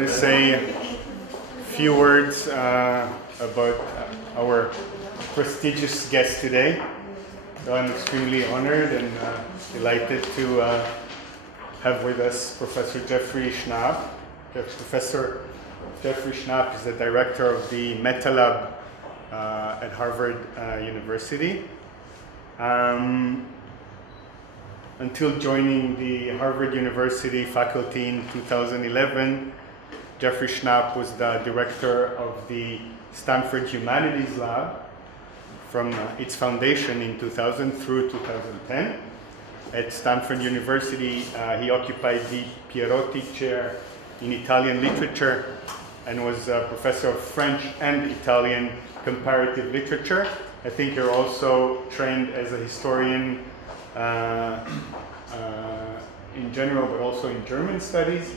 going to say a few words about our prestigious guest today. So I'm extremely honored and delighted to have with us Professor Jeffrey Schnapp. Professor Jeffrey Schnapp is the director of the Meta Lab at Harvard University. Until joining the Harvard University faculty in 2011, Jeffrey Schnapp was the director of the Stanford Humanities Lab from its foundation in 2000 through 2010. At Stanford University, he occupied the Pierotti Chair in Italian literature and was a professor of French and Italian comparative literature. I think you're also trained as a historian in general, but also in German studies.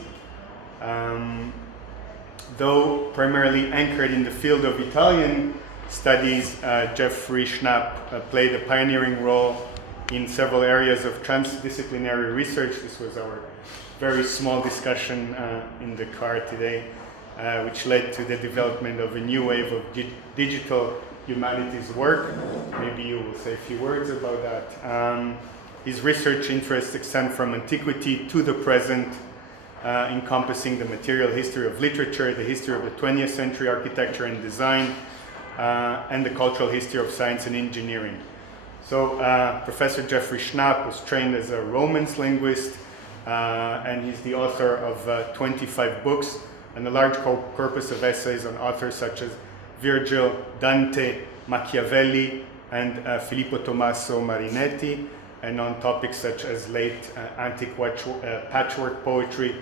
Though primarily anchored in the field of Italian studies, Jeffrey Schnapp played a pioneering role in several areas of transdisciplinary research. This was our very small discussion in the car today, which led to the development of a new wave of digital humanities work. Maybe you will say a few words about that. His research interests extend from antiquity to the present, encompassing the material history of literature, the history of the 20th century architecture and design, and the cultural history of science and engineering. So Professor Jeffrey Schnapp was trained as a Romance linguist, and he's the author of 25 books and a large corpus of essays on authors such as Virgil, Dante, Machiavelli, and Filippo Tommaso Marinetti, and on topics such as late antique patchwork poetry,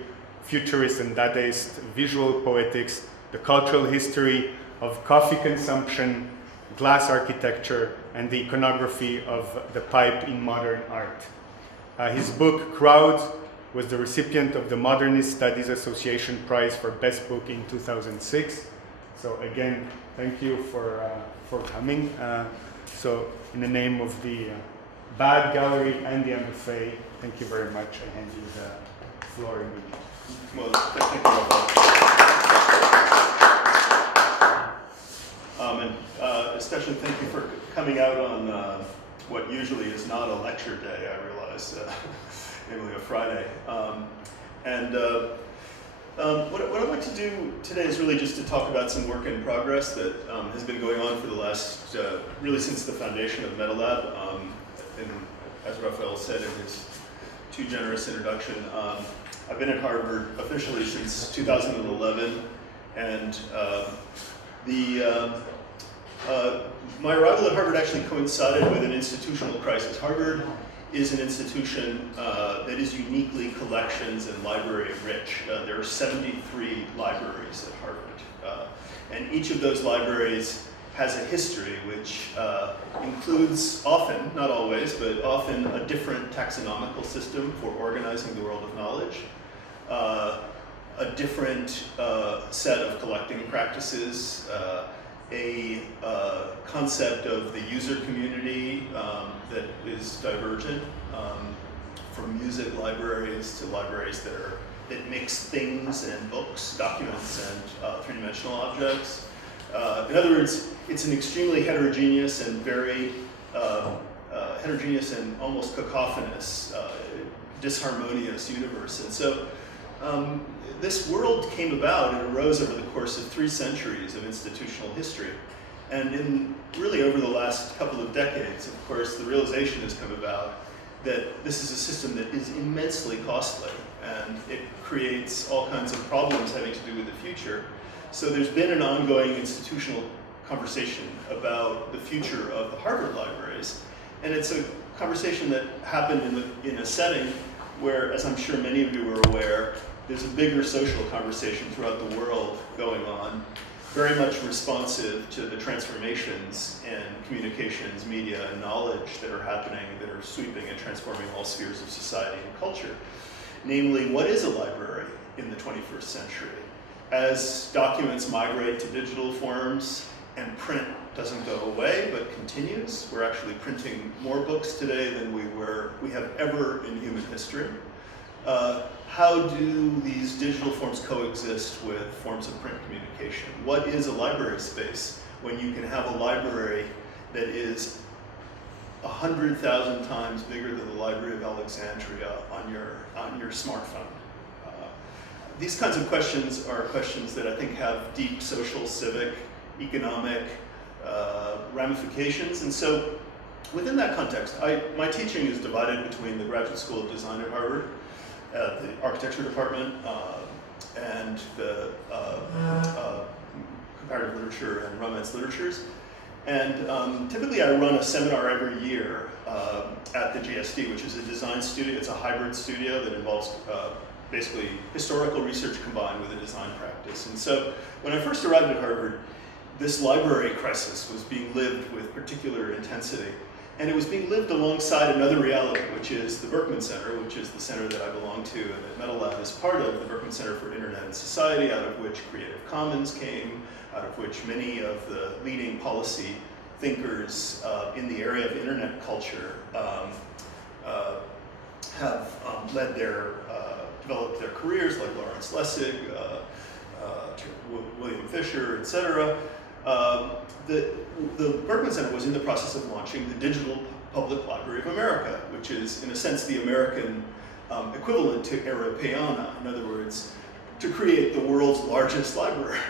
futurist and dadaist visual poetics, the cultural history of coffee consumption, glass architecture, and the iconography of the pipe in modern art. His book, Crowds, was the recipient of the Modernist Studies Association Prize for Best Book in 2006. So again, thank you for coming. So in the name of the Baad Gallery and the MFA, thank you very much. I hand you the floor immediately. Well, thank you, and especially thank you for coming out on what usually is not a lecture day, I realize, namely a Friday. What I'd like to do today is really just to talk about some work in progress that has been going on for the last, really since the foundation of Meta Lab. And as Raphael said in his too generous introduction, I've been at Harvard officially since 2011, and my arrival at Harvard actually coincided with an institutional crisis. Harvard is an institution that is uniquely collections and library rich. There are 73 libraries at Harvard, and each of those libraries has a history which includes often, not always, but often a different taxonomical system for organizing the world of knowledge, a different set of collecting practices, a concept of the user community that is divergent, from music libraries to libraries that mix things and books, documents, and three-dimensional objects. In other words, it's an extremely heterogeneous and very heterogeneous and almost cacophonous, disharmonious universe. And so this world came about and arose over the course of 3 centuries of institutional history. And really over the last couple of decades, of course, the realization has come about that this is a system that is immensely costly, and it creates all kinds of problems having to do with the future. So there's been an ongoing institutional conversation about the future of the Harvard libraries, and it's a conversation that happened in a setting where, as I'm sure many of you are aware, there's a bigger social conversation throughout the world going on, very much responsive to the transformations in communications, media, and knowledge that are happening, that are sweeping and transforming all spheres of society and culture. Namely, what is a library in the 21st century? As documents migrate to digital forms and print doesn't go away but continues, we're actually printing more books today than we have ever in human history. how do these digital forms coexist with forms of print communication? What is a library space when you can have a library that is 100,000 times bigger than the Library of Alexandria on your smartphone? These kinds of questions are questions that I think have deep social, civic, economic ramifications. And so within that context, my teaching is divided between the Graduate School of Design at Harvard, the Architecture Department, and the Comparative Literature and Romance Literatures. And typically I run a seminar every year at the GSD, which is a design studio. It's a hybrid studio that involves basically historical research combined with a design practice. And so when I first arrived at Harvard, this library crisis was being lived with particular intensity. And it was being lived alongside another reality, which is the Berkman Center, which is the center that I belong to and that MetaLab is part of, the Berkman Center for Internet and Society, out of which Creative Commons came, out of which many of the leading policy thinkers in the area of internet culture have developed their careers, like Lawrence Lessig, William Fisher, etc. The Berkman Center was in the process of launching the Digital Public Library of America, which is, in a sense, the American equivalent to Europeana. In other words, to create the world's largest library,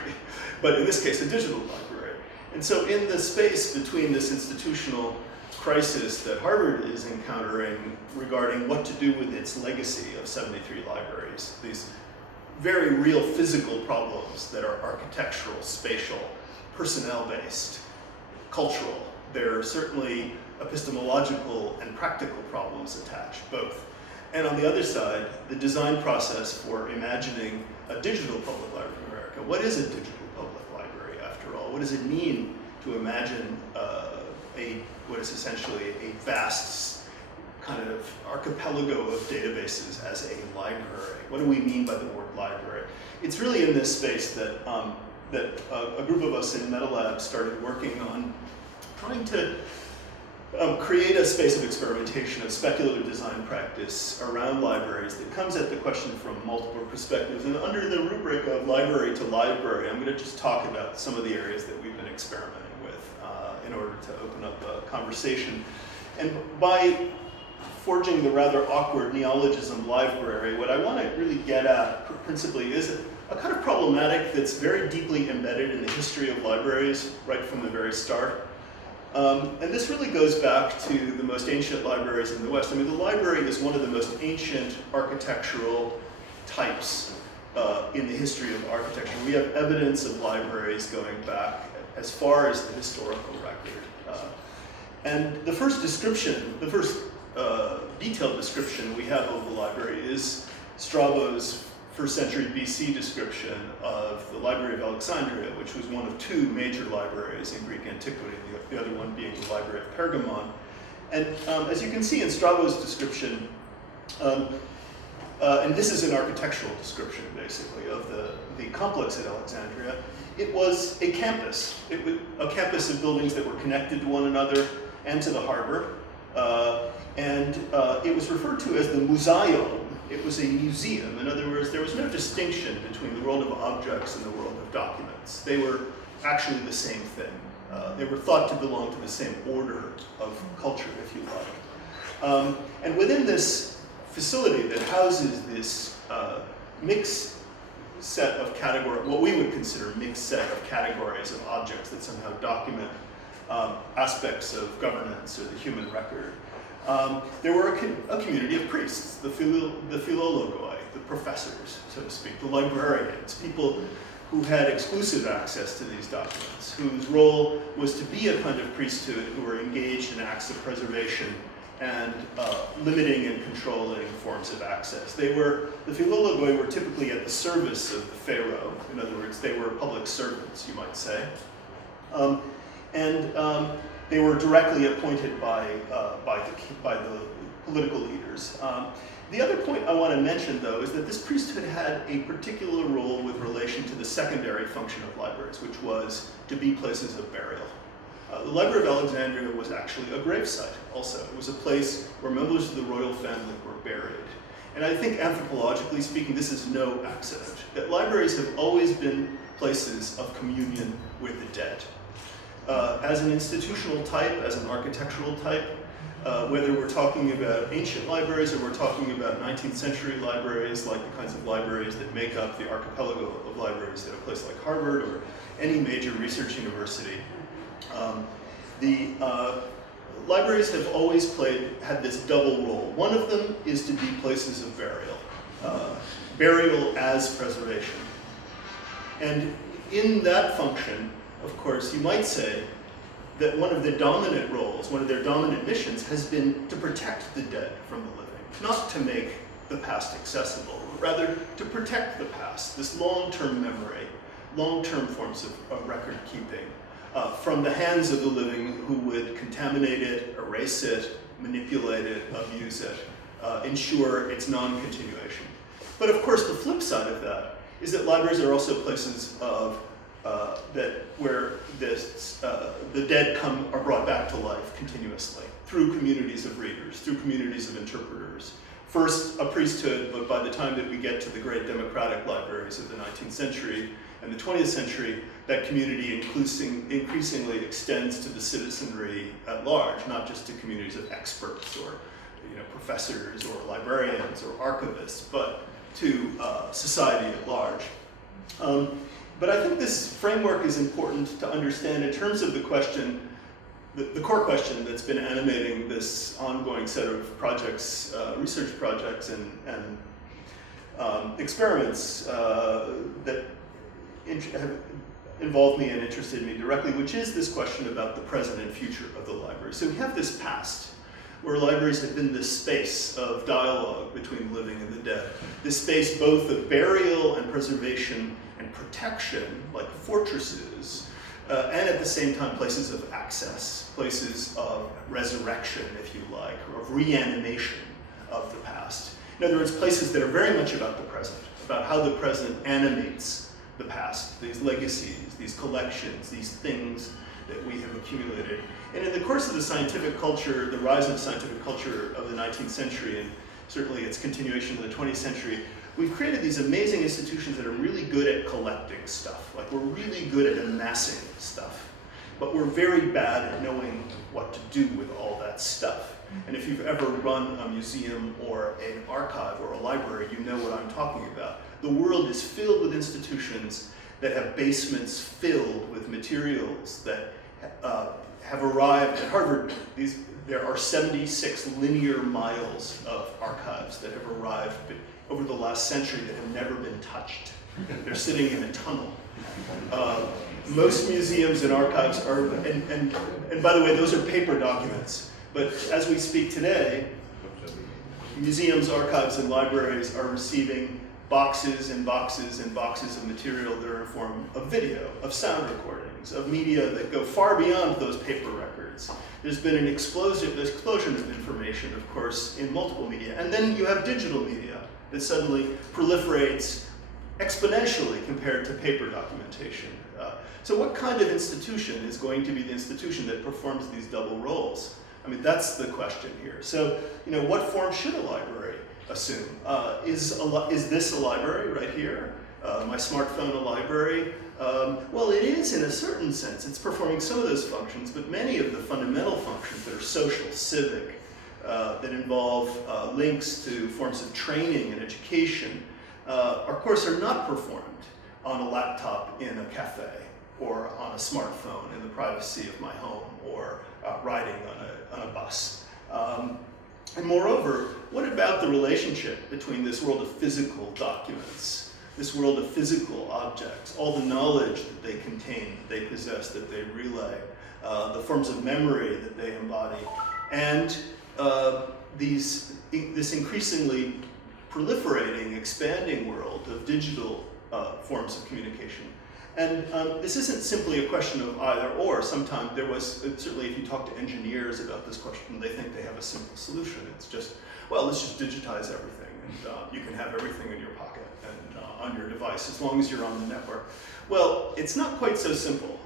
but in this case, a digital library. And so in the space between this institutional crisis that Harvard is encountering regarding what to do with its legacy of 73 libraries, these very real physical problems that are architectural, spatial, personnel-based, cultural. There are certainly epistemological and practical problems attached, both. And on the other side, the design process for imagining a digital public library of America. What is a digital public library, after all? What does it mean to imagine what is essentially a vast kind of archipelago of databases as a library? What do we mean by the word library? It's really in this space that a group of us in MetaLab started working on trying to create a space of experimentation, of speculative design practice around libraries that comes at the question from multiple perspectives. And under the rubric of library to library, I'm going to just talk about some of the areas that we've been experimenting with in order to open up a conversation. And by forging the rather awkward neologism library, what I want to really get at principally is a kind of problematic that's very deeply embedded in the history of libraries right from the very start. And this really goes back to the most ancient libraries in the West. I mean, the library is one of the most ancient architectural types in the history of architecture. We have evidence of libraries going back as far as the historical record. And the first description, the first detailed description we have of the library is Strabo's 1st century BC description of the Library of Alexandria, which was one of two major libraries in Greek antiquity, the other one being the Library of Pergamon. And as you can see in Strabo's description, and this is an architectural description, basically, of the complex at Alexandria, it was a campus. It was a campus of buildings that were connected to one another and to the harbor. And it was referred to as the Museion. It was a museum. In other words, there was no distinction between the world of objects and the world of documents. They were actually the same thing. They were thought to belong to the same order of culture, if you like. And within this facility that houses this mixed set of categories, what we would consider mixed set of categories of objects that somehow document aspects of governance or the human record, there were a community of priests, the philologoi, the professors, so to speak, the librarians, people who had exclusive access to these documents, whose role was to be a kind of priesthood who were engaged in acts of preservation and limiting and controlling forms of access. The philologoi were typically at the service of the pharaoh. In other words, they were public servants, you might say. They were directly appointed by the political leaders. The other point I want to mention, though, is that this priesthood had a particular role with relation to the secondary function of libraries, which was to be places of burial. The Library of Alexandria was actually a gravesite also. It was a place where members of the royal family were buried. And I think anthropologically speaking, this is no accident, that libraries have always been places of communion with the dead. As an institutional type, as an architectural type, whether we're talking about ancient libraries or we're talking about 19th century libraries, like the kinds of libraries that make up the archipelago of libraries at a place like Harvard or any major research university, libraries have always had this double role. One of them is to be places of burial, burial as preservation. And in that function, of course, you might say that one of the dominant roles, one of their dominant missions has been to protect the dead from the living, not to make the past accessible, but rather to protect the past, this long-term memory, long-term forms of record keeping, from the hands of the living who would contaminate it, erase it, manipulate it, abuse it, ensure its non-continuation. But of course, the flip side of that is that libraries are also places of where the dead are brought back to life continuously through communities of readers, through communities of interpreters. First, a priesthood, but by the time that we get to the great democratic libraries of the 19th century and the 20th century, that community increasingly extends to the citizenry at large, not just to communities of experts or professors or librarians or archivists, but to society at large. But I think this framework is important to understand in terms of the question, the core question that's been animating this ongoing set of projects, research projects and experiments that have involved me and interested me directly, which is this question about the present and future of the library. So we have this past, where libraries have been this space of dialogue between the living and the dead, this space both of burial and preservation and protection, like fortresses, and at the same time places of access, places of resurrection, if you like, or of reanimation of the past. In other words, places that are very much about the present, about how the present animates the past, these legacies, these collections, these things that we have accumulated. And in the course of the scientific culture, the rise of scientific culture of the 19th century, and certainly its continuation in the 20th century, we've created these amazing institutions that are really good at collecting stuff. Like, we're really good at amassing stuff, but we're very bad at knowing what to do with all that stuff. And if you've ever run a museum or an archive or a library, you know what I'm talking about. The world is filled with institutions that have basements filled with materials that have arrived at Harvard. There are 76 linear miles of archives that have arrived over the last century that have never been touched. They're sitting in a tunnel. Most museums and archives are, and by the way, those are paper documents. But as we speak today, museums, archives, and libraries are receiving boxes and boxes and boxes of material that are in form of video, of sound recordings, of media that go far beyond those paper records. There's been an explosion of information, of course, in multiple media. And then you have digital media that suddenly proliferates exponentially compared to paper documentation. So what kind of institution is going to be the institution that performs these double roles? I mean, that's the question here. So, what form should a library assume? Is this a library right here? My smartphone a library? Well, it is in a certain sense. It's performing some of those functions, but many of the fundamental functions that are social, civic, that involve links to forms of training and education, of course, are not performed on a laptop in a cafe or on a smartphone in the privacy of my home or riding on a bus. And moreover, what about the relationship between this world of physical documents, this world of physical objects, all the knowledge that they contain, that they possess, that they relay, the forms of memory that they embody, and this increasingly proliferating, expanding world of digital forms of communication? And this isn't simply a question of either or. Sometimes there was, certainly if you talk to engineers about this question, they think they have a simple solution. It's just, well, let's just digitize everything, and you can have everything in your pocket and on your device as long as you're on the network. Well, it's not quite so simple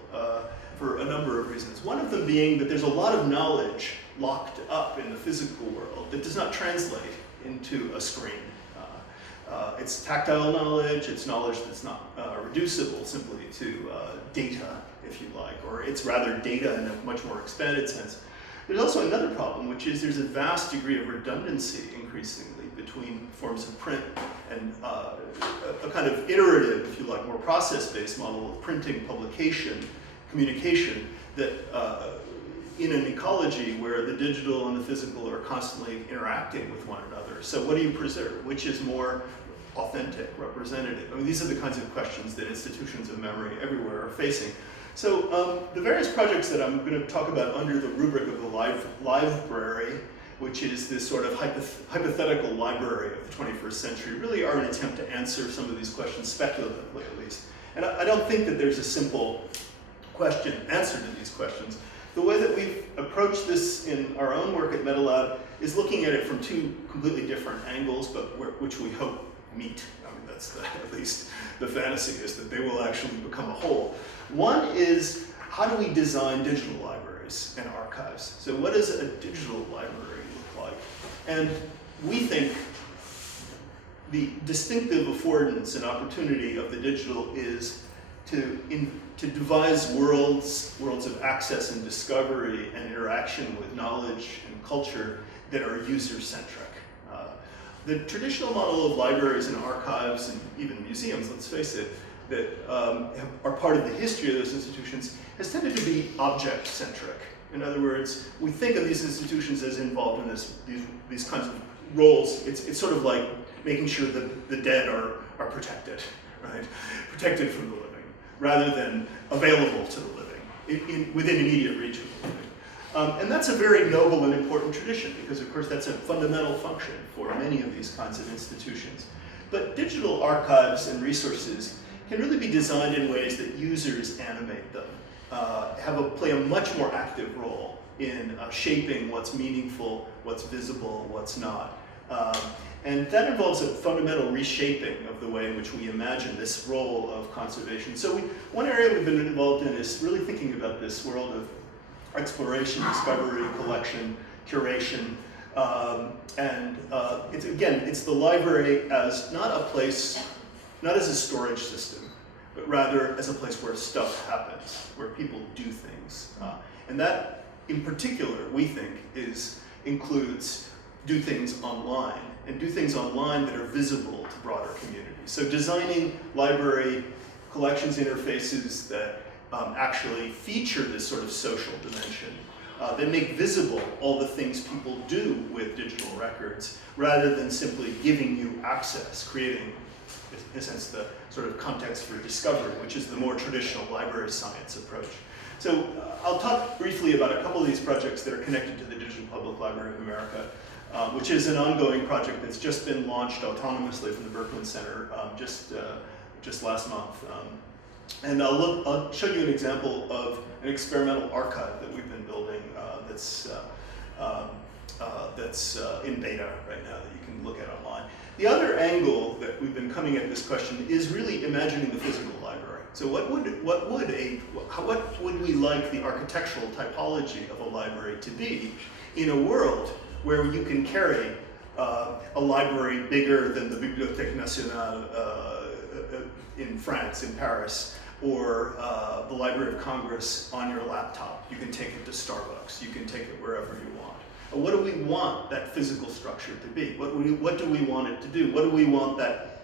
for a number of reasons. One of them being that there's a lot of knowledge locked up in the physical world that does not translate into a screen. It's tactile knowledge, it's knowledge that's not reducible simply to data, if you like, or it's rather data in a much more expanded sense. There's also another problem, which is there's a vast degree of redundancy increasingly between forms of print and a kind of iterative, if you like, more process-based model of printing, publication, communication that in an ecology where the digital and the physical are constantly interacting with one another. So what do you preserve? Which is more authentic, representative? I mean, these are the kinds of questions that institutions of memory everywhere are facing. So the various projects that I'm going to talk about under the rubric of the library, which is this sort of hypothetical library of the 21st century, really are an attempt to answer some of these questions speculatively, at least. And I don't think that there's a simple answer to these questions. The way that we've approached this in our own work at MetaLab is looking at it from two completely different angles, but which we hope meet. I mean, that's at least the fantasy is that they will actually become a whole. One is, how do we design digital libraries and archives? So what does a digital library look like? And we think the distinctive affordance and opportunity of the digital is to devise worlds of access and discovery and interaction with knowledge and culture that are user-centric. The traditional model of libraries and archives and even museums, let's face it, that are part of the history of those institutions has tended to be object-centric. In other words, we think of these institutions as involved in these kinds of roles. It's sort of like making sure that the dead are protected, right? Protected from the living, rather than available to the living, within immediate reach of the living. And that's a very noble and important tradition, because of course that's a fundamental function for many of these kinds of institutions. But digital archives and resources can really be designed in ways that users animate them, play a much more active role in shaping what's meaningful, what's visible, what's not. And that involves a fundamental reshaping of the way in which we imagine this role of conservation. So one area we've been involved in is really thinking about this world of exploration, discovery, collection, curation. It's the library as not as a storage system, but rather as a place where stuff happens, where people do things. And that, in particular, we think, includes do things online, and do things online that are visible to broader communities. So designing library collections interfaces that actually feature this sort of social dimension, that make visible all the things people do with digital records, rather than simply giving you access, creating, in a sense, the sort of context for discovery, which is the more traditional library science approach. So I'll talk briefly about a couple of these projects that are connected to the Digital Public Library of America, which is an ongoing project that's just been launched autonomously from the Berkman Center just last month. And I'll show you an example of an experimental archive that we've been building that's in beta right now that you can look at online. The other angle that we've been coming at this question is really imagining the physical library. So what would we like the architectural typology of a library to be in a world where you can carry a library bigger than the Bibliothèque Nationale in France, in Paris, or the Library of Congress on your laptop? You can take it to Starbucks. You can take it wherever you want. And what do we want that physical structure to be? What do we want it to do? What do we want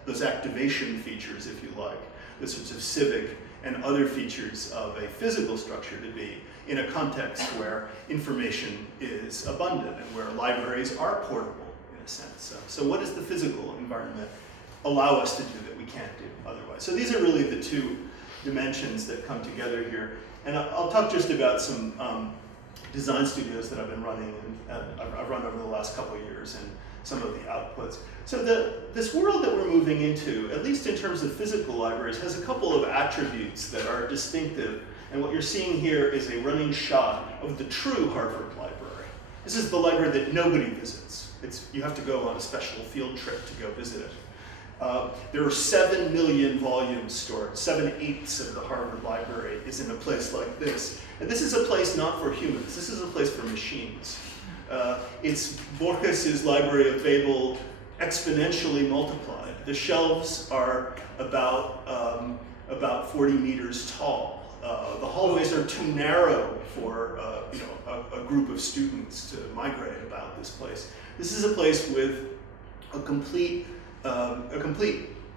those activation features, if you like, the sorts of civic and other features of a physical structure to be in a context where information is abundant and where libraries are portable, in a sense. So what does the physical environment allow us to do that we can't do otherwise? So these are really the two dimensions that come together here. And I'll talk just about some design studios that I've been running and I've run over the last couple of years and some of the outputs. So this world that we're moving into, at least in terms of physical libraries, has a couple of attributes that are distinctive. And what you're seeing here is a running shot of the true Harvard Library. This is the library that nobody visits. You have to go on a special field trip to go visit it. There are 7 million volumes stored. 7/8 of the Harvard Library is in a place like this. And this is a place not for humans. This is a place for machines. It's Borges's Library of Babel exponentially multiplied. The shelves are about 40 meters tall. The hallways are too narrow for a group of students to migrate about this place. This is a place with a complete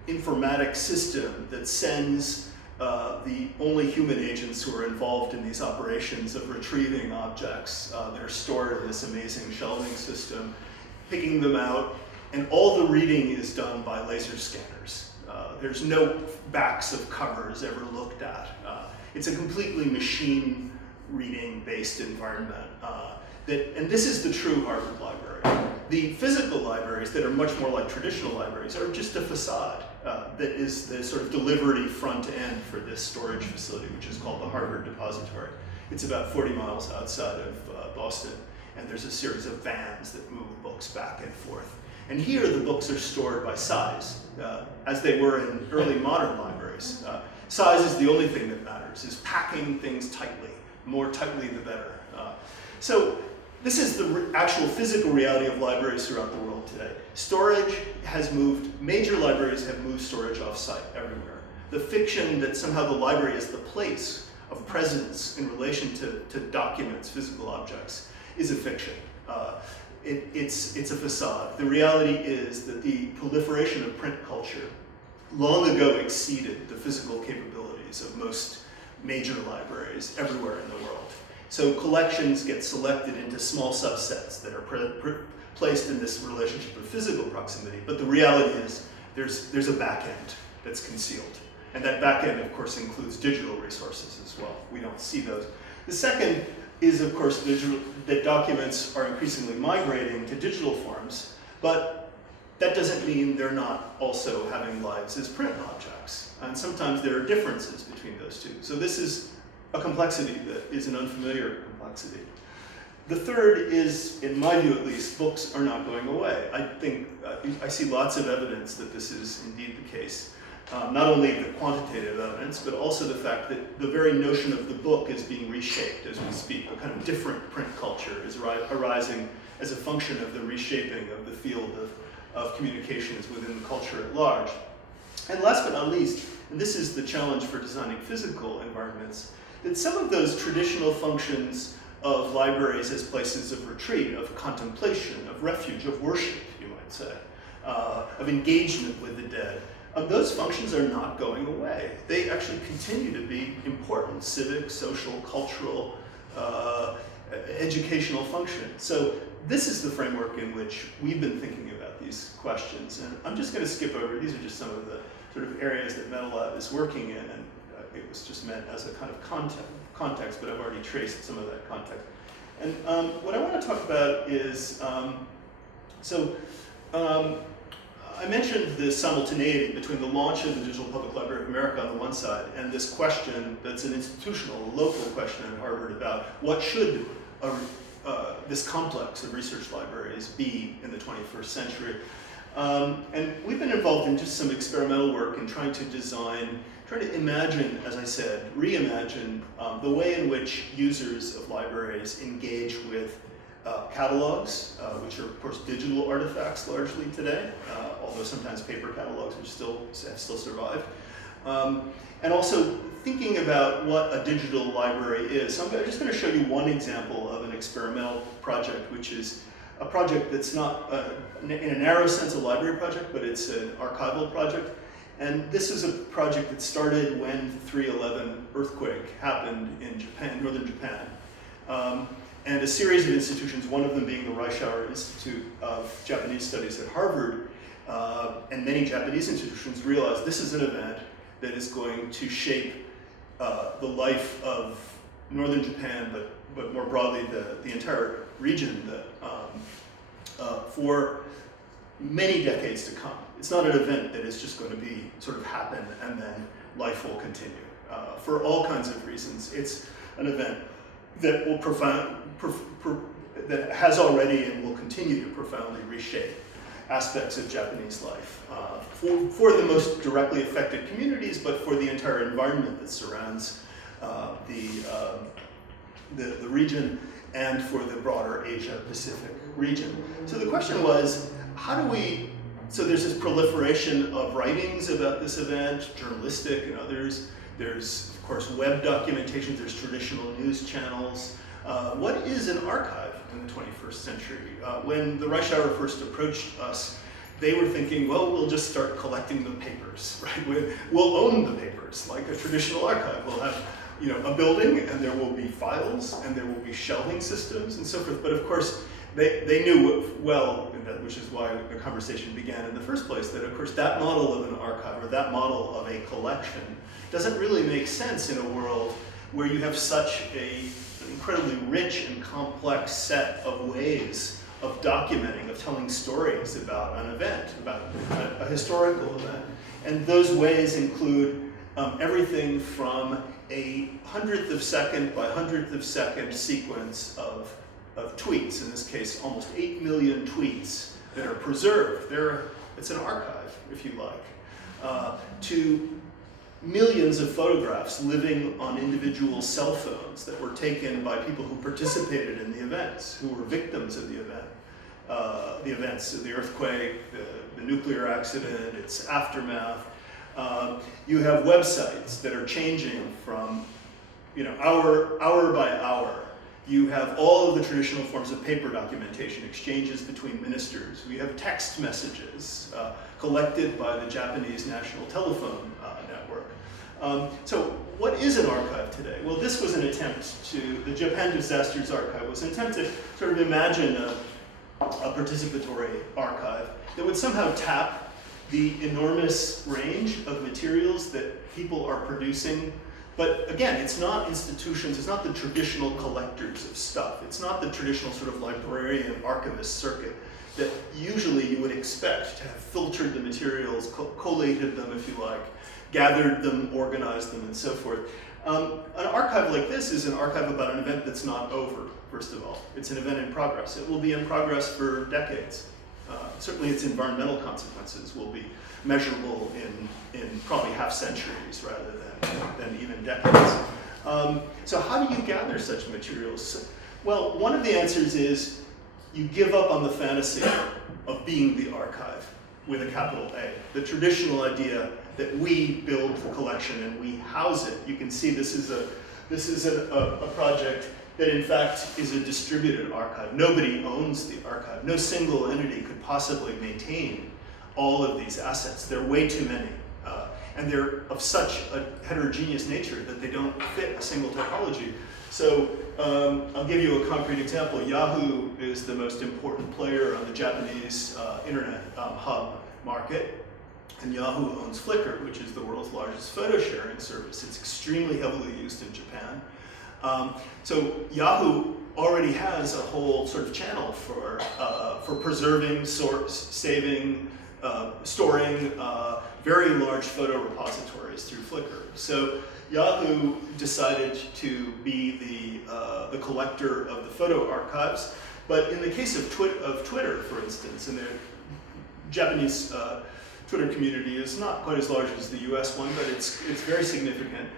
informatic system that sends the only human agents who are involved in these operations of retrieving objects that are stored in this amazing shelving system, picking them out, and all the reading is done by laser scanners. There's no backs of covers ever looked at. It's a completely machine reading based environment. And this is the true Harvard Library. The physical libraries that are much more like traditional libraries are just a facade that is the sort of delivery front end for this storage facility, which is called the Harvard Depository. It's about 40 miles outside of Boston, and there's a series of vans that move books back and forth. And here the books are stored by size, as they were in early modern libraries. Size is the only thing that matters, is packing things tightly. More tightly the better. So this is the actual physical reality of libraries throughout the world today. Storage has moved, major libraries have moved storage off-site everywhere. The fiction that somehow the library is the place of presence in relation to documents, physical objects, is a fiction. It's a facade. The reality is that the proliferation of print culture long ago exceeded the physical capabilities of most major libraries everywhere in the world. So collections get selected into small subsets that are placed in this relationship of physical proximity, but the reality is there's a back end that's concealed. And that back end, of course, includes digital resources as well. We don't see those. The second is, of course, that documents are increasingly migrating to digital forms, but that doesn't mean they're not also having lives as print objects. And sometimes there are differences between those two. So this is a complexity that is an unfamiliar complexity. The third is, in my view at least, books are not going away. I think, I see lots of evidence that this is indeed the case. Not only the quantitative evidence, but also the fact that the very notion of the book is being reshaped as we speak. A kind of different print culture is arising as a function of the reshaping of the field of communications within the culture at large. And last but not least, and this is the challenge for designing physical environments, that some of those traditional functions of libraries as places of retreat, of contemplation, of refuge, of worship, you might say, of engagement with the dead, those functions are not going away. They actually continue to be important civic, social, cultural, educational functions. So this is the framework in which we've been thinking about these questions. And I'm just going to skip over. These are just some of the sort of areas that MetaLab is working in. And it was just meant as a kind of context, but I've already traced some of that context. And what I want to talk about is, I mentioned the simultaneity between the launch of the Digital Public Library of America on the one side and this question that's an institutional, local question at Harvard about what should this complex of research libraries be in the 21st century. And we've been involved in just some experimental work in trying to imagine, as I said, reimagine the way in which users of libraries engage with catalogs, which are, of course, digital artifacts largely today, although sometimes paper catalogs have still survived. And also thinking about what a digital library is. So I'm just going to show you one example of an experimental project, which is a project that's not, in a narrow sense, a library project, but it's an archival project. And this is a project that started when the 3/11 earthquake happened in Japan, northern Japan. And a series of institutions, one of them being the Reischauer Institute of Japanese Studies at Harvard, and many Japanese institutions realized this is an event that is going to shape the life of northern Japan, but more broadly the entire region for many decades to come. It's not an event that is just going to be sort of happen and then life will continue. For all kinds of reasons, it's an event that will that has already and will continue to profoundly reshape aspects of Japanese life for the most directly affected communities, but for the entire environment that surrounds the region and for the broader Asia-Pacific region. So the question was, how do we So there's this proliferation of writings about this event, journalistic and others. There's, of course, web documentation. There's traditional news channels. What is an archive in the 21st century? When the Reichsauer first approached us, they were thinking, well, we'll just start collecting the papers, right? We'll own the papers, like a traditional archive. We'll have, a building, and there will be files, and there will be shelving systems, and so forth. But of course, they knew well, which is why the conversation began in the first place, that of course that model of an archive, or that model of a collection, doesn't really make sense in a world where you have such an incredibly rich and complex set of ways of documenting, of telling stories about an event, about a historical event. And those ways include everything from a 100th of second by 100th of second sequence of tweets, in this case almost 8 million tweets that are preserved. It's an archive, if you like, to millions of photographs living on individual cell phones that were taken by people who participated in the events, who were victims of the events of the earthquake, the nuclear accident, its aftermath. You have websites that are changing from hour by hour. You have all of the traditional forms of paper documentation, exchanges between ministers. We have text messages collected by the Japanese National Telephone Network. So what is an archive today? Well, this was an attempt the Japan Disasters Archive was an attempt to sort of imagine a participatory archive that would somehow tap the enormous range of materials that people are producing. But again, it's not institutions, it's not the traditional collectors of stuff. It's not the traditional sort of librarian archivist circuit that usually you would expect to have filtered the materials, collated them, if you like, gathered them, organized them, and so forth. An archive like this is an archive about an event that's not over, first of all. It's an event in progress. It will be in progress for decades. Certainly its environmental consequences will be measurable in probably half centuries rather than even decades. So how do you gather such materials? Well, one of the answers is you give up on the fantasy of being the archive with a capital A. The traditional idea that we build the collection and we house it. You can see this is a project that in fact is a distributed archive. Nobody owns the archive. No single entity could possibly maintain all of these assets. There are way too many. And they're of such a heterogeneous nature that they don't fit a single typology. So I'll give you a concrete example. Yahoo is the most important player on the Japanese internet hub market. And Yahoo owns Flickr, which is the world's largest photo sharing service. It's extremely heavily used in Japan. So Yahoo already has a whole sort of channel for preserving, saving, storing very large photo repositories through Flickr. So Yahoo decided to be the collector of the photo archives. But in the case of Twitter, for instance, and the Japanese Twitter community is not quite as large as the US one, but it's very significant.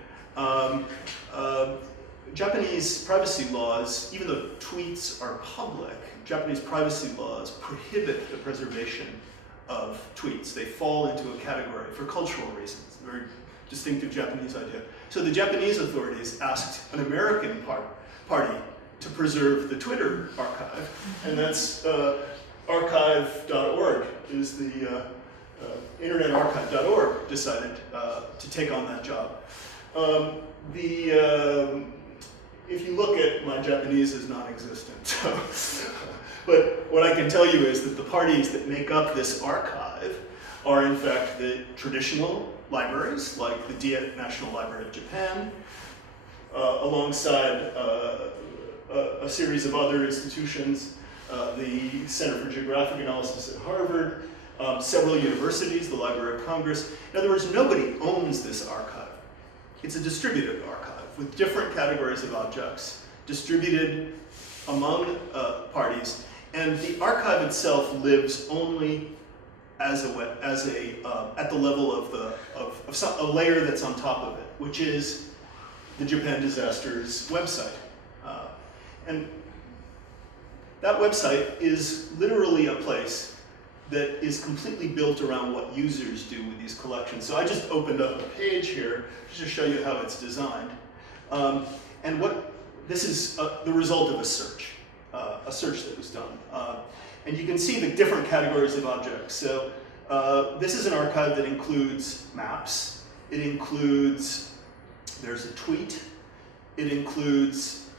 Japanese privacy laws, even though tweets are public, Japanese privacy laws prohibit the preservation of tweets. They fall into a category for cultural reasons, a very distinctive Japanese idea. So the Japanese authorities asked an American party to preserve the Twitter archive, and that's archive.org is the internetarchive.org decided to take on that job. If you look at my Japanese is non-existent. So, but what I can tell you is that the parties that make up this archive are in fact the traditional libraries, like the Diet National Library of Japan, alongside a series of other institutions, the Center for Geographic Analysis at Harvard, several universities, the Library of Congress. In other words, nobody owns this archive. It's a distributed archive with different categories of objects distributed among parties, and the archive itself lives only at the level of a layer that's on top of it, which is the Japan Disasters website. And that website is literally a place that is completely built around what users do with these collections. So I just opened up a page here just to show you how it's designed. And this is the result of a search that was done. And you can see the different categories of objects. So this is an archive that includes maps. It includes, there's a tweet. It includes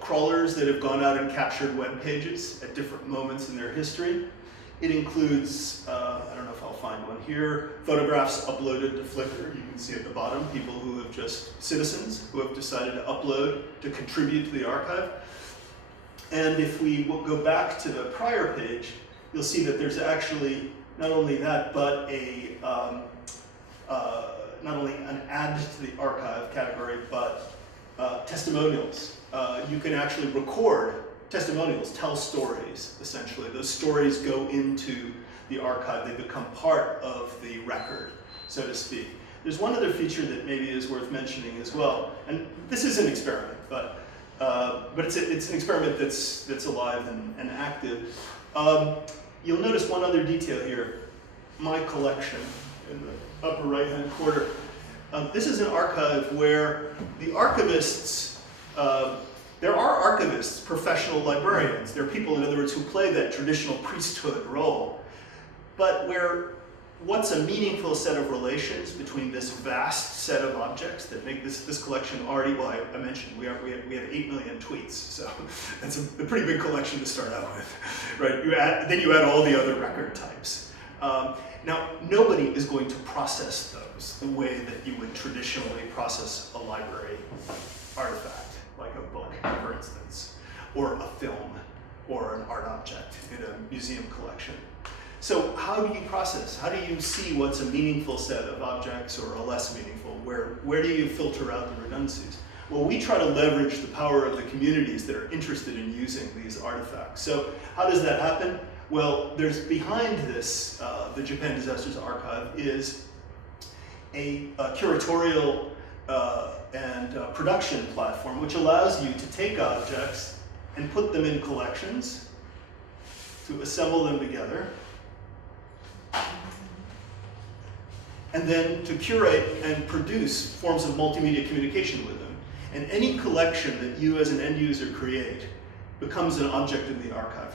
crawlers that have gone out and captured web pages at different moments in their history. It includes, I don't know if I'll find one here, photographs uploaded to Flickr. You can see at the bottom people who have citizens who have decided to upload, to contribute to the archive. And if we will go back to the prior page, you'll see that there's actually not only that, but not only an add to the archive category, but testimonials. You can actually record testimonials, tell stories, essentially. Those stories go into the archive. They become part of the record, so to speak. There's one other feature that maybe is worth mentioning as well. And this is an experiment, but it's an experiment that's alive and active. You'll notice one other detail here. My collection in the upper right-hand corner. This is an archive where the archivists, there are archivists, professional librarians. There are people, in other words, who play that traditional priesthood role. But what's a meaningful set of relations between this vast set of objects that make this collection already, well, I mentioned, we have 8 million tweets, so that's a pretty big collection to start out with, right? Then you add all the other record types. Now, nobody is going to process those the way that you would traditionally process a library artifact, like a book, for instance, or a film, or an art object in a museum collection. So how do you process? How do you see what's a meaningful set of objects or a less meaningful? Where do you filter out the redundancies? Well, we try to leverage the power of the communities that are interested in using these artifacts. So how does that happen? Well, there's behind this, the Japan Disasters Archive is a curatorial and production platform which allows you to take objects and put them in collections, to assemble them together, and then to curate and produce forms of multimedia communication with them. And any collection that you as an end user create becomes an object in the archive.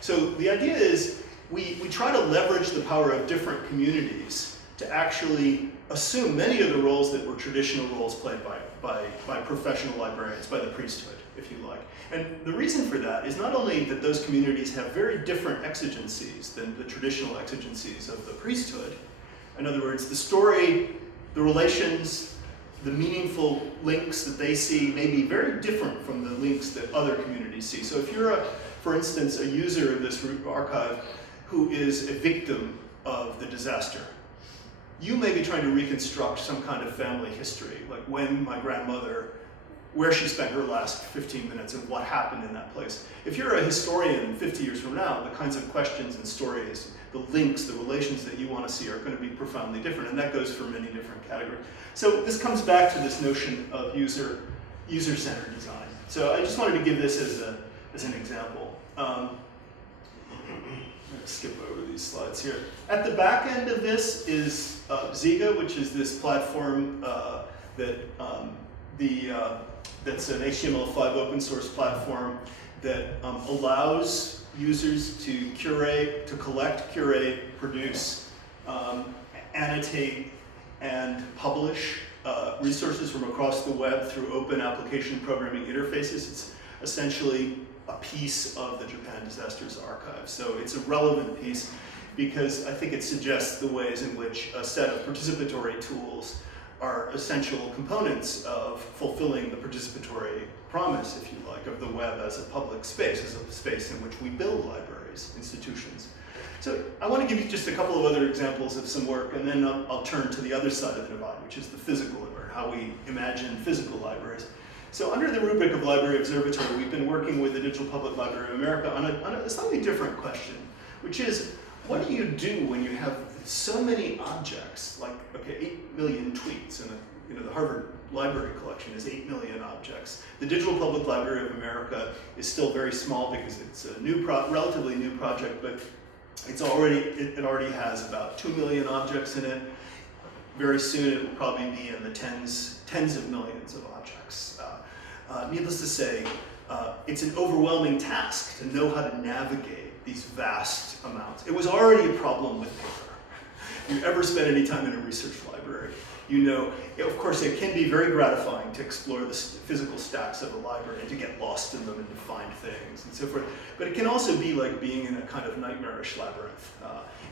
So the idea is we try to leverage the power of different communities to actually assume many of the roles that were traditional roles played by professional librarians, by the priesthood, if you like. And the reason for that is not only that those communities have very different exigencies than the traditional exigencies of the priesthood. In other words, the story, the relations, the meaningful links that they see may be very different from the links that other communities see. So if you're, for instance, a user of this archive who is a victim of the disaster, you may be trying to reconstruct some kind of family history, like when my grandmother, where she spent her last 15 minutes and what happened in that place. If you're a historian 50 years from now, the kinds of questions and stories, the links, the relations that you want to see are going to be profoundly different, and that goes for many different categories. So this comes back to this notion of user-centered design. So I just wanted to give this as an example. I'm going to skip over these slides here. At the back end of this is Ziga, which is this platform that's an HTML5 open source platform that allows users to curate, to collect, curate, produce, annotate, and publish resources from across the web through open application programming interfaces. It's essentially a piece of the Japan Disasters Archive. So it's a relevant piece because I think it suggests the ways in which a set of participatory tools are essential components of fulfilling the participatory promise, if you like, of the web as a public space, as a space in which we build libraries, institutions. So I want to give you just a couple of other examples of some work, and then I'll turn to the other side of the divide, which is the physical library, how we imagine physical libraries. So under the rubric of Library Observatory, we've been working with the Digital Public Library of America on a slightly different question, which is, what do you do when you have so many objects, like, okay, 8 million tweets, and the Harvard library collection is 8 million objects. The Digital Public Library of America is still very small because it's a relatively new project, but it already has about 2 million objects in it. Very soon it will probably be in the tens of millions of objects. Needless to say, it's an overwhelming task to know how to navigate these vast amounts. It was already a problem with paper. If you ever spent any time in a research library, you know, of course, it can be very gratifying to explore the physical stacks of a library and to get lost in them and to find things and so forth. But it can also be like being in a kind of nightmarish labyrinth.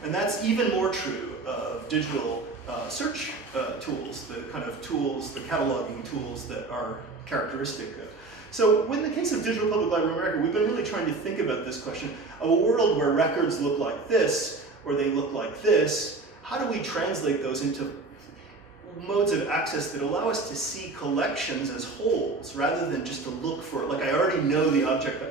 And that's even more true of digital search tools, the kind of tools, the cataloging tools that are characteristic of. So in the case of Digital Public Library of America, we've been really trying to think about this question of a world where records look like this, or they look like this. How do we translate those into modes of access that allow us to see collections as wholes, rather than just to look for, like I already know the object,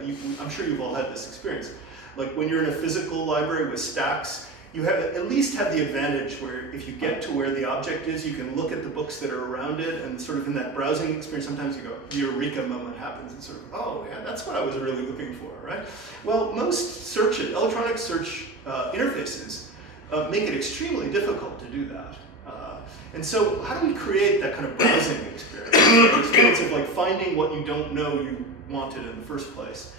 I'm sure you've all had this experience. Like when you're in a physical library with stacks, you at least have the advantage where if you get to where the object is, you can look at the books that are around it, and sort of in that browsing experience, sometimes you go, the eureka moment happens, and sort of, oh yeah, that's what I was really looking for, right? Well, most electronic search interfaces make it extremely difficult to do that. And so how do we create that kind of browsing experience? The experience of like finding what you don't know you wanted in the first place.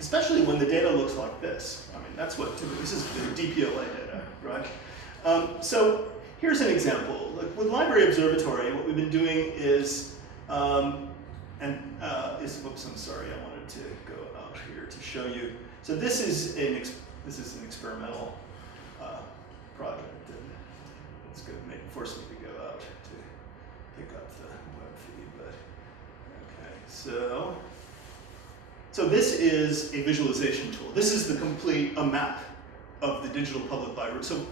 Especially when the data looks like this. I mean, this is the DPLA data, right? So here's an example. Like with Library Observatory, what we've been doing is, whoops, I'm sorry, I wanted to go out here to show you. So this is an experimental project. It's going to force me to go out to pick up the web feed, but okay. So this is a visualization tool. This is a map of the Digital Public Library. So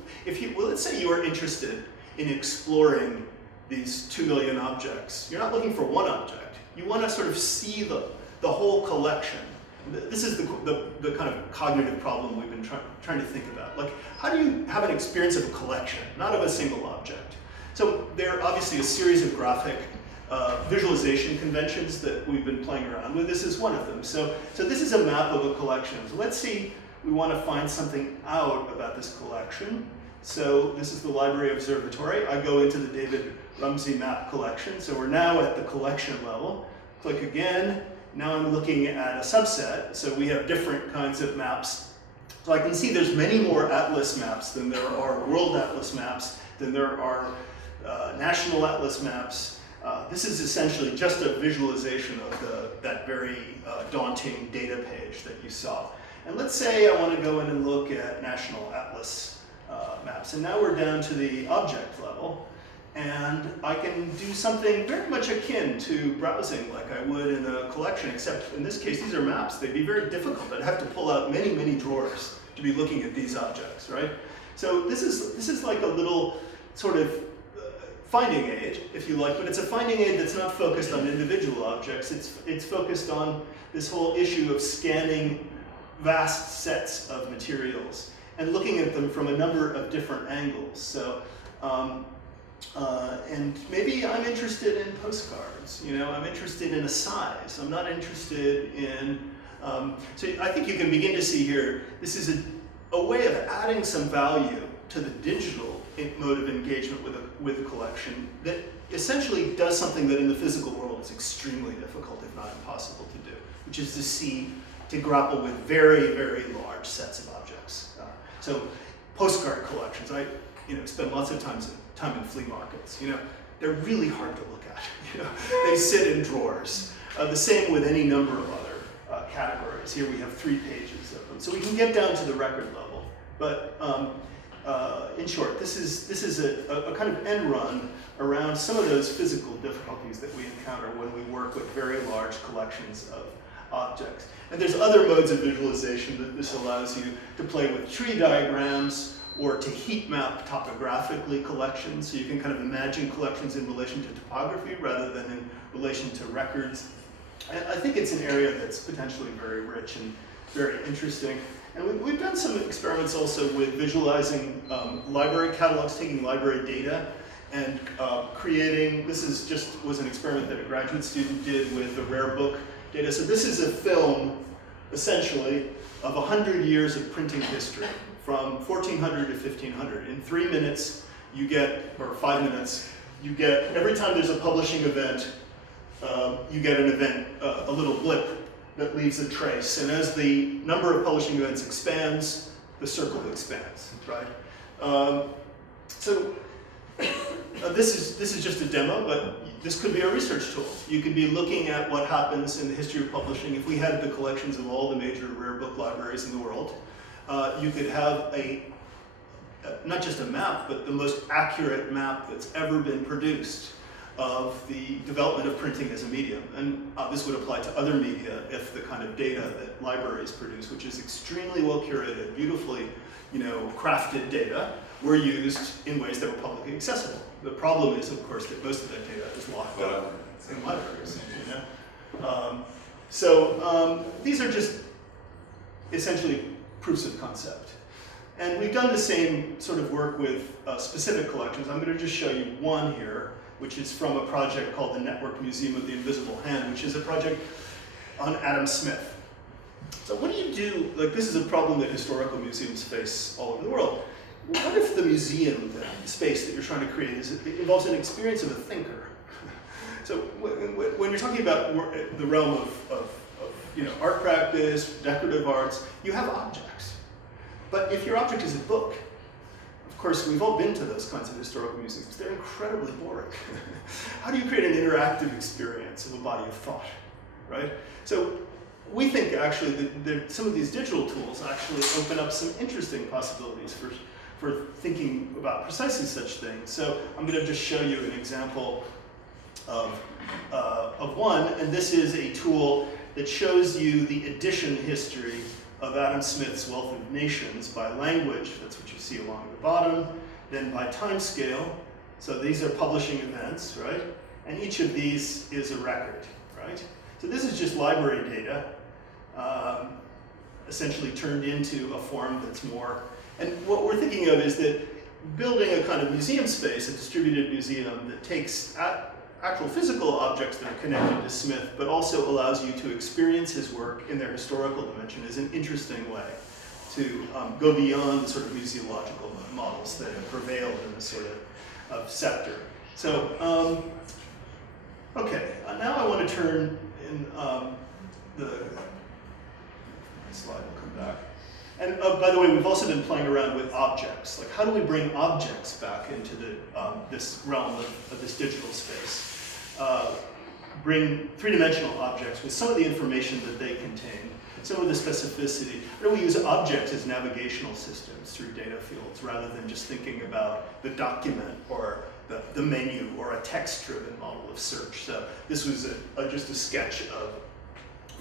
let's say you are interested in exploring these 2 million objects. You're not looking for one object. You want to sort of see the whole collection. This is the kind of cognitive problem we've been trying to think about. Like, how do you have an experience of a collection, not of a single object? So there are obviously a series of graphic visualization conventions that we've been playing around with. This is one of them. So this is a map of a collection. So let's see, we want to find something out about this collection. So this is the Library Observatory. I go into the David Rumsey map collection. So we're now at the collection level. Click again. Now I'm looking at a subset, so we have different kinds of maps. So I can see there's many more atlas maps than there are world atlas maps, than there are national atlas maps. This is essentially just a visualization of that very daunting data page that you saw. And let's say I want to go in and look at national atlas maps. And now we're down to the object level. And I can do something very much akin to browsing like I would in a collection, except in this case, these are maps. They'd be very difficult. I'd have to pull out many, many drawers to be looking at these objects, right? So this is like a little sort of finding aid, if you like, but it's a finding aid that's not focused on individual objects. It's focused on this whole issue of scanning vast sets of materials and looking at them from a number of different angles. So. And maybe I'm interested in postcards, I'm interested in a size. I'm not interested in, so I think you can begin to see here, this is a way of adding some value to the digital mode of engagement with a collection that essentially does something that in the physical world is extremely difficult, if not impossible to do, which is to grapple with very, very large sets of objects. So postcard collections, I spend lots of time in flea markets. They're really hard to look at. They sit in drawers. The same with any number of other categories. Here we have 3 pages of them, so we can get down to the record level. But in short, this is a kind of end run around some of those physical difficulties that we encounter when we work with very large collections of objects. And there's other modes of visualization that this allows you to play with tree diagrams, or to heat map topographically collections, so you can kind of imagine collections in relation to topography rather than in relation to records. And I think it's an area that's potentially very rich and very interesting. And we've done some experiments also with visualizing library catalogs, taking library data and creating, this was an experiment that a graduate student did with the rare book data. So this is a film, essentially, of 100 years of printing history, from 1400 to 1500. In 3 minutes, you get, or 5 minutes, you get, every time there's a publishing event, you get an event, a little blip that leaves a trace. And as the number of publishing events expands, the circle expands, right? This is just a demo, but this could be a research tool. You could be looking at what happens in the history of publishing. If we had the collections of all the major rare book libraries in the world, you could have not just a map, but the most accurate map that's ever been produced of the development of printing as a medium. And this would apply to other media if the kind of data that libraries produce, which is extremely well curated, beautifully, crafted data, were used in ways that were publicly accessible. The problem is, of course, that most of that data is locked up in libraries. These are just essentially proofs of concept. And we've done the same sort of work with specific collections. I'm going to just show you one here, which is from a project called the Network Museum of the Invisible Hand, which is a project on Adam Smith. So what do you do? Like, this is a problem that historical museums face all over the world. What if the museum, the space that you're trying to create, involves an experience of a thinker? So when you're talking about the realm of art practice, decorative arts, you have objects. But if your object is a book, of course, we've all been to those kinds of historical museums. They're incredibly boring. How do you create an interactive experience of a body of thought, right? So we think actually that some of these digital tools actually open up some interesting possibilities for thinking about precisely such things. So I'm going to just show you an example of one, and this is a tool that shows you the edition history of Adam Smith's Wealth of Nations by language. That's what you see along the bottom. Then by time scale. So these are publishing events, right? And each of these is a record, right? So this is just library data, essentially turned into a form that's more. And what we're thinking of is that building a kind of museum space, a distributed museum that takes actual physical objects that are connected to Smith, but also allows you to experience his work in their historical dimension, is an interesting way to go beyond the sort of museological models that have prevailed in this sort of sector. So, okay, now I want to turn in the slide will come back. And by the way, we've also been playing around with objects. Like, how do we bring objects back into this realm of this digital space? Bring three-dimensional objects with some of the information that they contain, some of the specificity. How do we use objects as navigational systems through data fields rather than just thinking about the document or the menu or a text-driven model of search? So this was just a sketch of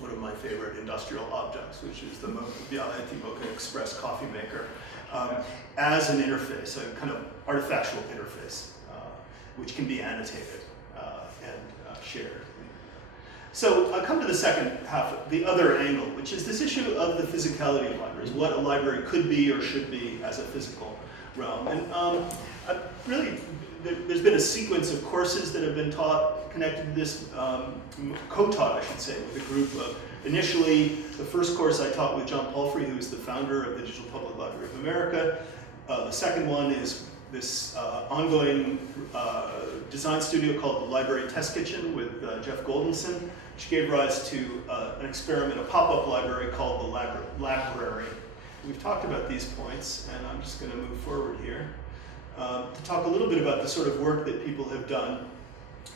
one of my favorite industrial objects, which is the Vialetti Mocha Express coffee maker, as an interface, a kind of artifactual interface, which can be annotated and shared. So I'll come to the second half, the other angle, which is this issue of the physicality of libraries, what a library could be or should be as a physical realm. And really, there's been a sequence of courses that have been taught connected to this, co-taught, I should say, with a group of, initially, the first course I taught with John Palfrey, who is the founder of the Digital Public Library of America. The second one is this ongoing design studio called the Library Test Kitchen with Jeff Goldenson, which gave rise to an experiment, a pop-up library called the Library. We've talked about these points, and I'm just going to move forward here to talk a little bit about the sort of work that people have done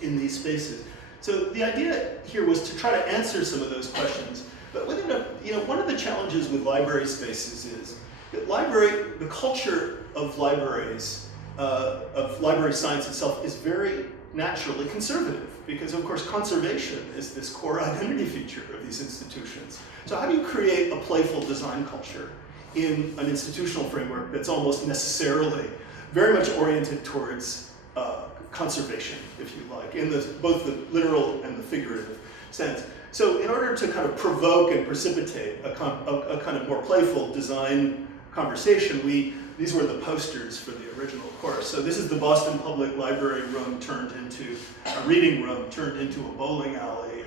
in these spaces. So the idea here was to try to answer some of those questions, but within one of the challenges with library spaces is that the culture of libraries, of library science itself, is very naturally conservative, because of course conservation is this core identity feature of these institutions. So how do you create a playful design culture in an institutional framework that's almost necessarily very much oriented towards conservation, if you like, in both the literal and the figurative sense? So in order to kind of provoke and precipitate a kind of more playful design conversation, we these were the posters for the original course. So this is the Boston Public Library room turned into a reading room, turned into a bowling alley, or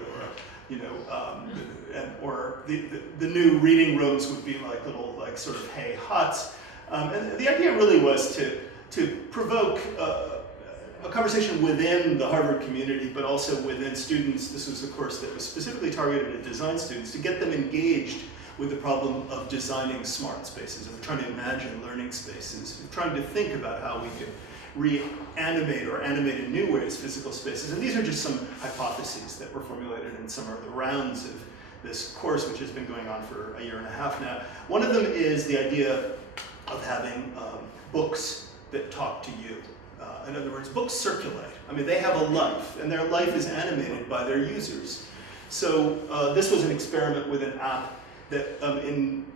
or the new reading rooms would be like little sort of hay huts. And the idea really was to provoke a conversation within the Harvard community, but also within students. This was a course that was specifically targeted at design students, to get them engaged with the problem of designing smart spaces, of trying to imagine learning spaces, of trying to think about how we could reanimate or animate in new ways physical spaces. And these are just some hypotheses that were formulated in some of the rounds of this course, which has been going on for a year and a half now. One of them is the idea of having books that talk to you. In other words, books circulate. I mean, they have a life, and their life is animated by their users. So this was an experiment with an app that in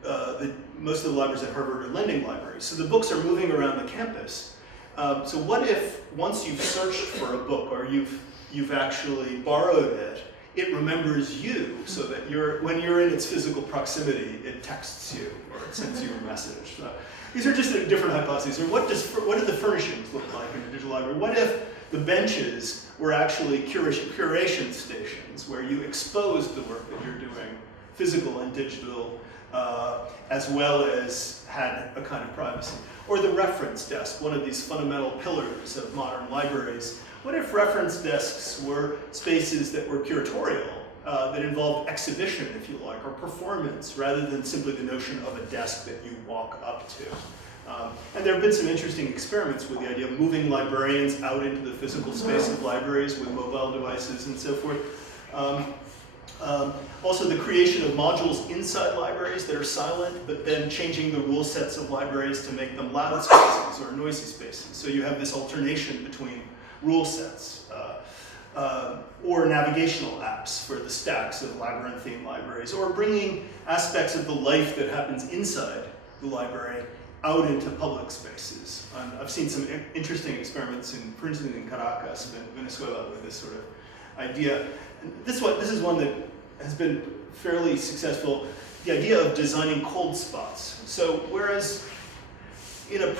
most of the libraries at Harvard are lending libraries. So the books are moving around the campus. So what if once you've searched for a book, or you've actually borrowed it, it remembers you, so that when you're in its physical proximity, it texts you or it sends you a message. So these are just different hypotheses. Or what do the furnishings look like in a digital library? What if the benches were actually curation stations where you exposed the work that you're doing, physical and digital, as well as had a kind of privacy? Or the reference desk, one of these fundamental pillars of modern libraries. What if reference desks were spaces that were curatorial, that involved exhibition, if you like, or performance, rather than simply the notion of a desk that you walk up to? And there have been some interesting experiments with the idea of moving librarians out into the physical space of libraries with mobile devices and so forth. Also the creation of modules inside libraries that are silent, but then changing the rule sets of libraries to make them loud spaces or noisy spaces. So you have this alternation between rule sets, or navigational apps for the stacks of labyrinthine libraries, or bringing aspects of the life that happens inside the library out into public spaces. I've seen some interesting experiments, for instance, in Caracas, Venezuela, with this sort of idea. And this is one that has been fairly successful, the idea of designing cold spots. So whereas in a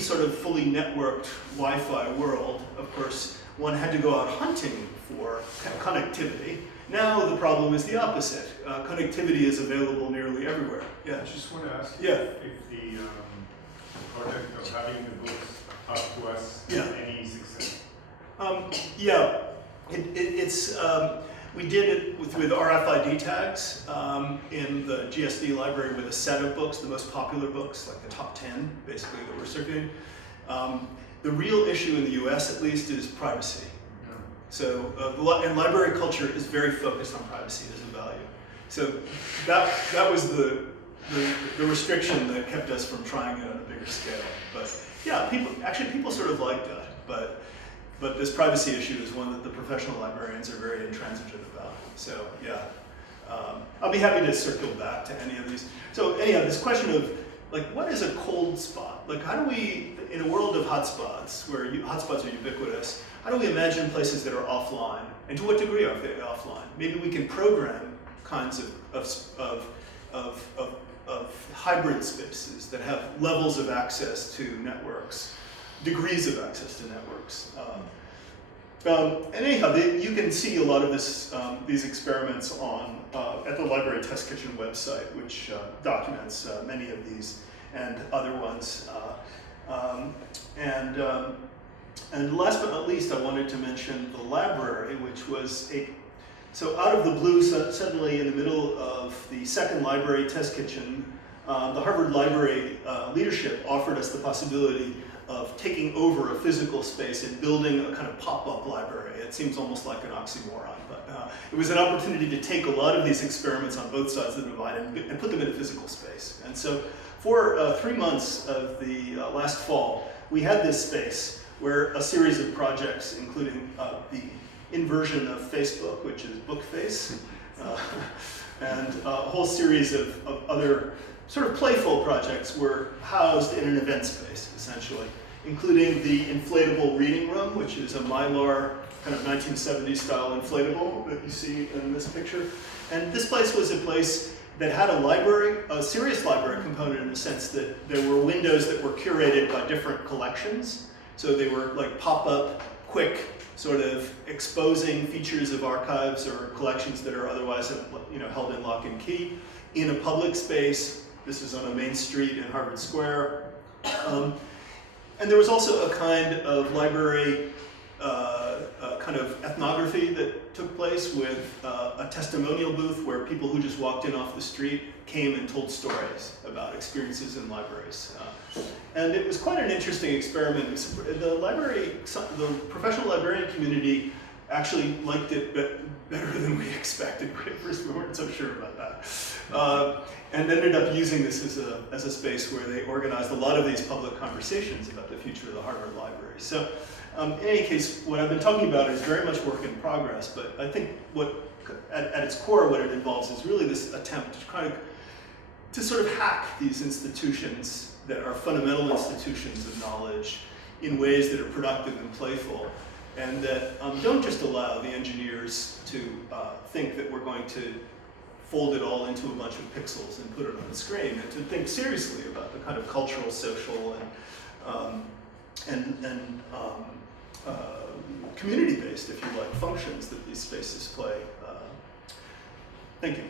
sort of fully networked Wi-Fi world, of course, one had to go out hunting for connectivity. Now the problem is the opposite. Connectivity is available nearly everywhere. Yeah. I just want to ask Yeah. if the project of having the books up to us had any success. It's we did it with RFID tags in the GSD library with a set of books, the most popular books, like the top 10, basically, that were circulating. The real issue in the US, at least, is privacy. Yeah. So, and library culture is very focused on privacy as a value. So that was the restriction that kept us from trying it on a bigger scale. But yeah, people sort of liked that. But this privacy issue is one that the professional librarians are very intransigent about. So yeah, I'll be happy to circle back to any of these. So anyhow, this question of what is a cold spot? How do we, in a world of hotspots, where hotspots are ubiquitous, how do we imagine places that are offline? And to what degree are they offline? Maybe we can program kinds of hybrid spaces that have levels of access to networks, degrees of access to networks. And anyhow, you can see a lot of these experiments at the Library Test Kitchen website, which documents many of these and other ones. And last but not least, I wanted to mention the library, which was so out of the blue, suddenly in the middle of the second Library Test Kitchen, the Harvard Library leadership offered us the possibility of taking over a physical space and building a kind of pop-up library. It seems almost like an oxymoron, but it was an opportunity to take a lot of these experiments on both sides of the divide and put them in a physical space. And so for 3 months of the last fall, we had this space where a series of projects, including the inversion of Facebook, which is Bookface, and a whole series of other sort of playful projects were housed in an event space, essentially, including the inflatable reading room, which is a Mylar kind of 1970s style inflatable that you see in this picture. And this place was a place that had a library, a serious library component in the sense that there were windows that were curated by different collections. So they were like pop-up, quick, sort of exposing features of archives or collections that are otherwise, held in lock and key in a public space. This is on a main street in Harvard Square. And there was also a kind of library, kind of ethnography that took place with a testimonial booth where people who just walked in off the street came and told stories about experiences in libraries. And it was quite an interesting experiment. The professional librarian community actually liked it better than we expected. At first we weren't so sure about that. And ended up using this as a space where they organized a lot of these public conversations about the future of the Harvard Library. So in any case, what I've been talking about is very much work in progress, but I think at its core what it involves is really this attempt to sort of hack these institutions that are fundamental institutions of knowledge in ways that are productive and playful, and that don't just allow the engineers to think that we're going to fold it all into a bunch of pixels and put it on the screen, and to think seriously about the kind of cultural, social, and community-based, if you like, functions that these spaces play. Thank you.